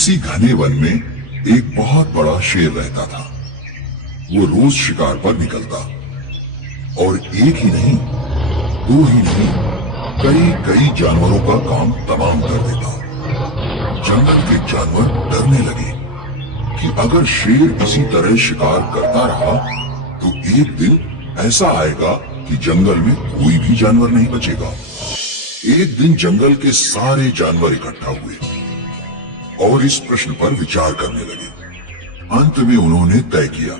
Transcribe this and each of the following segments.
किसी घने वन में एक बहुत बड़ा शेर रहता था। वो रोज शिकार पर निकलता और एक ही नहीं, दो ही नहीं, कई कई जानवरों का काम तमाम कर देता। जंगल के जानवर डरने लगे कि अगर शेर इसी तरह शिकार करता रहा तो एक दिन ऐसा आएगा कि जंगल में कोई भी जानवर नहीं बचेगा। एक दिन जंगल के सारे जानवर इकट्ठा हुए और इस प्रश्न पर विचार करने लगे। अंत में उन्होंने तय किया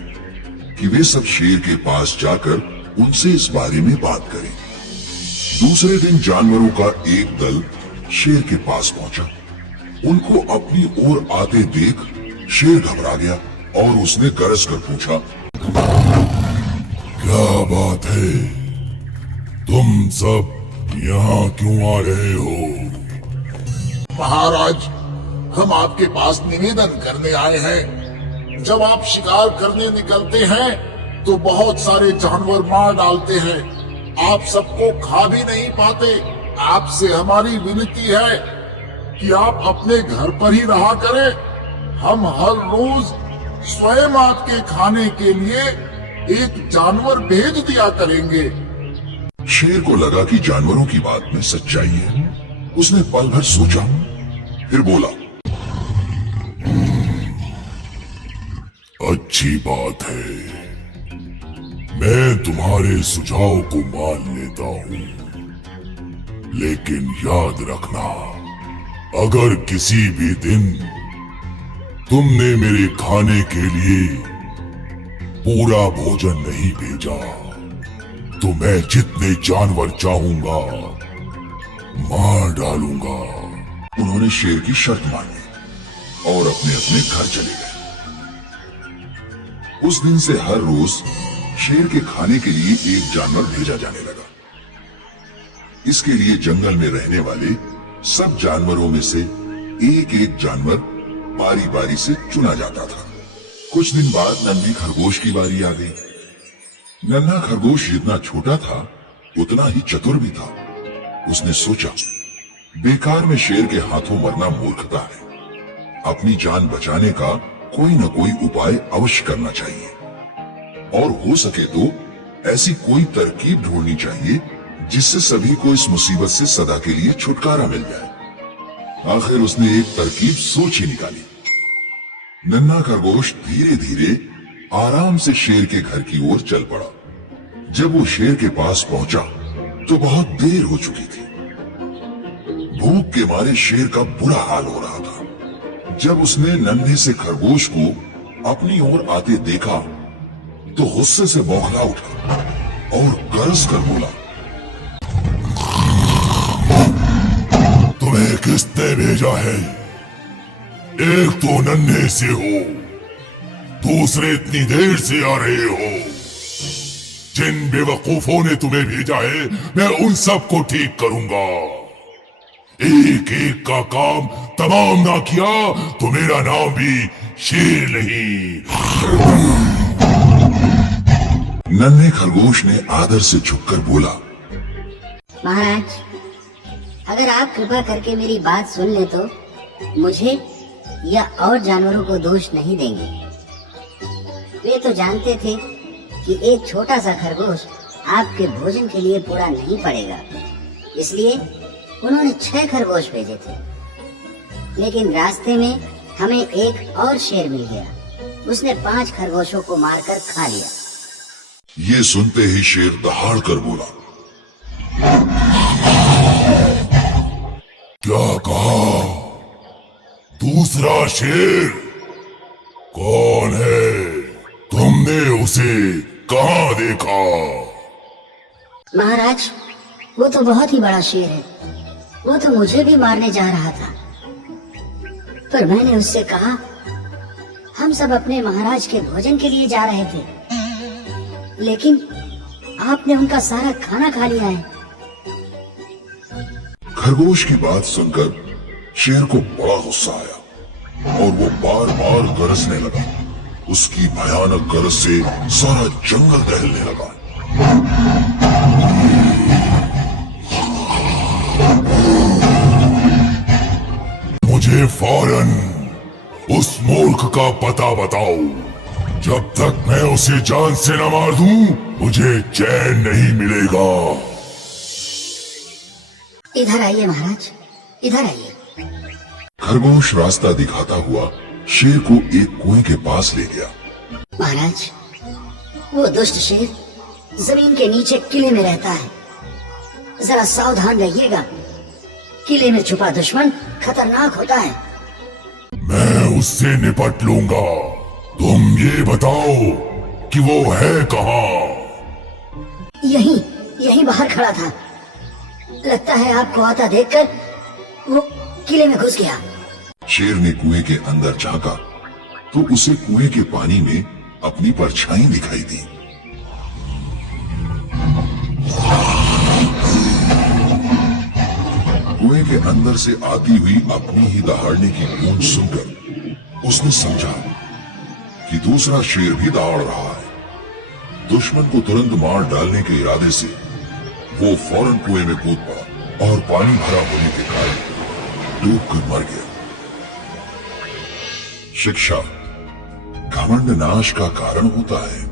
कि वे सब शेर के पास जाकर उनसे इस बारे में बात करें। दूसरे दिन जानवरों का एक दल शेर के पास पहुंचा। उनको अपनी ओर आते देख शेर घबरा गया और उसने गरज कर पूछा, क्या बात है? तुम सब यहाँ क्यों आ रहे हो? महाराज, हम आपके पास निवेदन करने आए हैं। जब आप शिकार करने निकलते हैं तो बहुत सारे जानवर मार डालते हैं। आप सबको खा भी नहीं पाते। आपसे हमारी विनती है कि आप अपने घर पर ही रहा करें। हम हर रोज स्वयं आपके खाने के लिए एक जानवर भेज दिया करेंगे। शेर को लगा कि जानवरों की बात में सच्चाई है। उसने पल भर सोचा, फिर बोला, अच्छी बात है, मैं तुम्हारे सुझाव को मान लेता हूँ, लेकिन याद रखना, अगर किसी भी दिन तुमने मेरे खाने के लिए पूरा भोजन नहीं भेजा तो मैं जितने जानवर चाहूंगा मार डालूंगा। उन्होंने शेर की शर्त मानी और अपने अपने घर चले गए। उस दिन से हर रोज शेर के खाने के लिए एक जानवर भेजा जाने लगा। इसके लिए जंगल में रहने वाले सब जानवरों में से एक एक जानवर बारी बारी से चुना जाता था। कुछ दिन बाद नन्ही खरगोश की बारी आ गई। नन्हा खरगोश जितना छोटा था उतना ही चतुर भी था। उसने सोचा, बेकार में शेर के हाथों मरना मूर्खता है। अपनी जान बचाने का कोई न कोई उपाय अवश्य करना चाहिए और हो सके तो ऐसी कोई तरकीब ढूंढनी चाहिए जिससे सभी को इस मुसीबत से सदा के लिए छुटकारा मिल जाए। आखिर उसने एक तरकीब सोच ही निकाली। नन्हा खरगोश धीरे धीरे आराम से शेर के घर की ओर चल पड़ा। जब वो शेर के पास पहुंचा तो बहुत देर हो चुकी थी। भूख के मारे शेर का बुरा हाल हो रहा था। जब उसने नन्हे से खरगोश को अपनी ओर आते देखा तो गुस्से से बौखला उठा और गरज कर बोला, तुम्हें किसने भेजा है? एक तो नन्हे से हो, दूसरे इतनी देर से आ रहे हो। जिन बेवकूफों ने तुम्हें भेजा है मैं उन सबको ठीक करूंगा। एक एक का काम तमाम ना किया तो मेरा नाम भी शेर नहीं। नन्हे खरगोश ने आदर से झुककर बोला, महाराज, अगर आप कृपा करके मेरी बात सुन ले तो मुझे या और जानवरों को दोष नहीं देंगे। वे तो जानते थे कि एक छोटा सा खरगोश आपके भोजन के लिए पूरा नहीं पड़ेगा, इसलिए उन्होंने 6 खरगोश भेजे थे। लेकिन रास्ते में हमें एक और शेर मिल गया। उसने 5 खरगोशों को मारकर खा लिया। ये सुनते ही शेर दहाड़ कर बोला, क्या कहा? दूसरा शेर कौन है? तुमने उसे कहाँ देखा? महाराज, वो तो बहुत ही बड़ा शेर है। वो तो मुझे भी मारने जा रहा था, पर मैंने उससे कहा, हम सब अपने महाराज के भोजन के लिए जा रहे थे, लेकिन आपने उनका सारा खाना खा लिया है। खरगोश की बात सुनकर शेर को बड़ा गुस्सा आया और वो बार बार गरजने लगा। उसकी भयानक गरज से सारा जंगल दहलने लगा। मुझे फौरन उस मूर्ख का पता बताओ। जब तक मैं उसे जान से न मार दूं, मुझे चैन नहीं मिलेगा। इधर आइए महाराज, इधर आइए। खरगोश रास्ता दिखाता हुआ शेर को एक कुएं के पास ले गया। महाराज, वो दुष्ट शेर जमीन के नीचे किले में रहता है, जरा सावधान रहिएगा। किले में छुपा दुश्मन खतरनाक होता है। मैं उससे निपट लूंगा। तुम ये बताओ कि वो है कहाँ? यहीं यहीं बाहर खड़ा था। लगता है आपको आता देखकर वो किले में घुस गया। शेर ने कुएं के अंदर झांका तो उसे कुएं के पानी में अपनी परछाई दिखाई दी। कुएं के अंदर से आती हुई अपनी ही दहाड़ने की गूंज सुनकर उसने समझा कि दूसरा शेर भी दहाड़ रहा है। दुश्मन को तुरंत मार डालने के इरादे से वो फौरन कुएं में कूद पड़ा और पानी भरा होने के कारण डूबकर मर गया। शिक्षा घमंड नाश का कारण होता है।